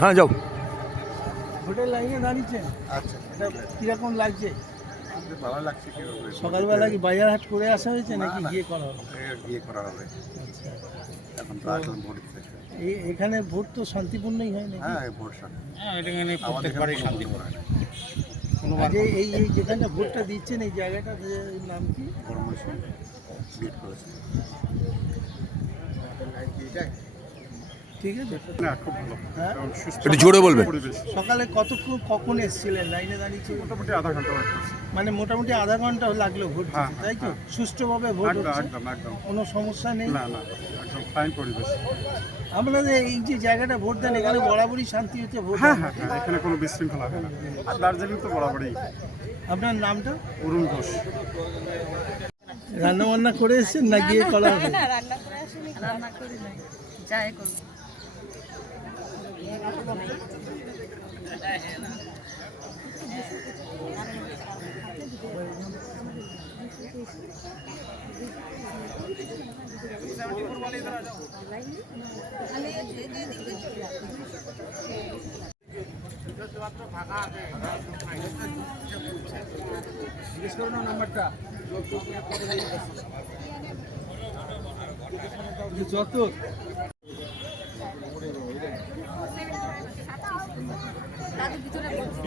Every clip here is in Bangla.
হ্যাঁ যাও। ভোটের লাইনে দাঁড়িয়েছেন আচ্ছা এটা কীরকম লাগছে? ভালো লাগছে সকালবেলা কি বাজার হাট করে আসা হয়েছে নাকি না। গিয়ে করা হবে? বিয়ে করা হবে। আচ্ছা। এখন তো আসলাম ভোট এই এখানে ভোট তো শান্তিপূর্ণই হয় নাকি? হ্যাঁ ভোট শান্তি। হ্যাঁ এটা এখানে প্রত্যেকবারই এখানে শান্তি কোনো ভোট হয় যে এই এই যেখানটা ভোটটা দিচ্ছেন এই জায়গাটা নাম কি? গরমের সময় বিট করেছে। ঠিক আছে? না খুব ভালো। হ্যাঁ? সুস্থ একটু জোরে বলবেন। পরিবেশ। সকালে কতক্ষণ কখন এসেছিলেন? লাইনে দাঁড়িয়েছে মোটামুটি আধা ঘণ্টা ওয়েট করছি মানে মোটামুটি আধা ঘণ্টা লাগল ভোট দিতে, হ্যাঁ, তাই তো? হ্যাঁ। সুষ্ঠুভাবে ভোট একদম হচ্ছে? একদম একদম। কোনো সমস্যা নেই? না না একদম ফাইন পরিবেশ। আপনাদের এই যে জায়গাটা ভোট দেন এখানে বরাবরই শান্তি হচ্ছে ভোট হ্যাঁ হ্যাঁ হ্যাঁ এখানে কোনো বিশৃঙ্খলা হয় না। আর দার্জিলিং তো বরাবরই। আপনার নামটা? অরুণ ঘোষ। রান্না বান্না করে এসেছেন না গিয়ে করা হবে না রান্না করে আসিনি। রান্না করি নাই। যাই করব যত দাদু ভিতরে বলছে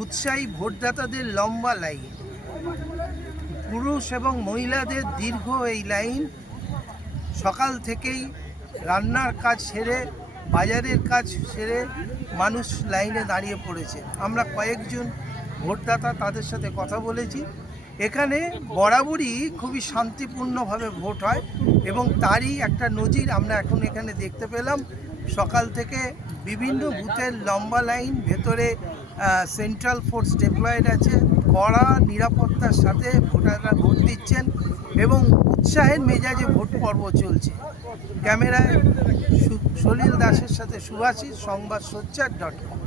উৎসাহী ভোটদাতাদের লম্বা লাইন। পুরুষ এবং মহিলাদের দীর্ঘ এই লাইন। সকাল থেকেই রান্নার কাজ সেরে, বাজারের কাজ সেরে মানুষ লাইনে দাঁড়িয়ে পড়েছে। আমরা কয়েকজন ভোটদাতা তাদের সাথে কথা বলেছি। এখানে বরাবরই খুবই শান্তিপূর্ণভাবে ভোট হয় এবং তারই একটা নজির আমরা এখন এখানে দেখতে পেলাম। সকাল থেকে বিভিন্ন বুথের লম্বা লাইন, ভেতরে সেন্ট্রাল ফোর্স ডেপ্লয়েড আছে। কড়া নিরাপত্তার সাথে ভোটাররা ভোট দিচ্ছেন এবং উৎসাহের মেজাজে ভোট পর্ব চলছে। ক্যামেরায় সলিল দাসের সাথে সুভাষিস সংবাদ সোচ্চার ডট কম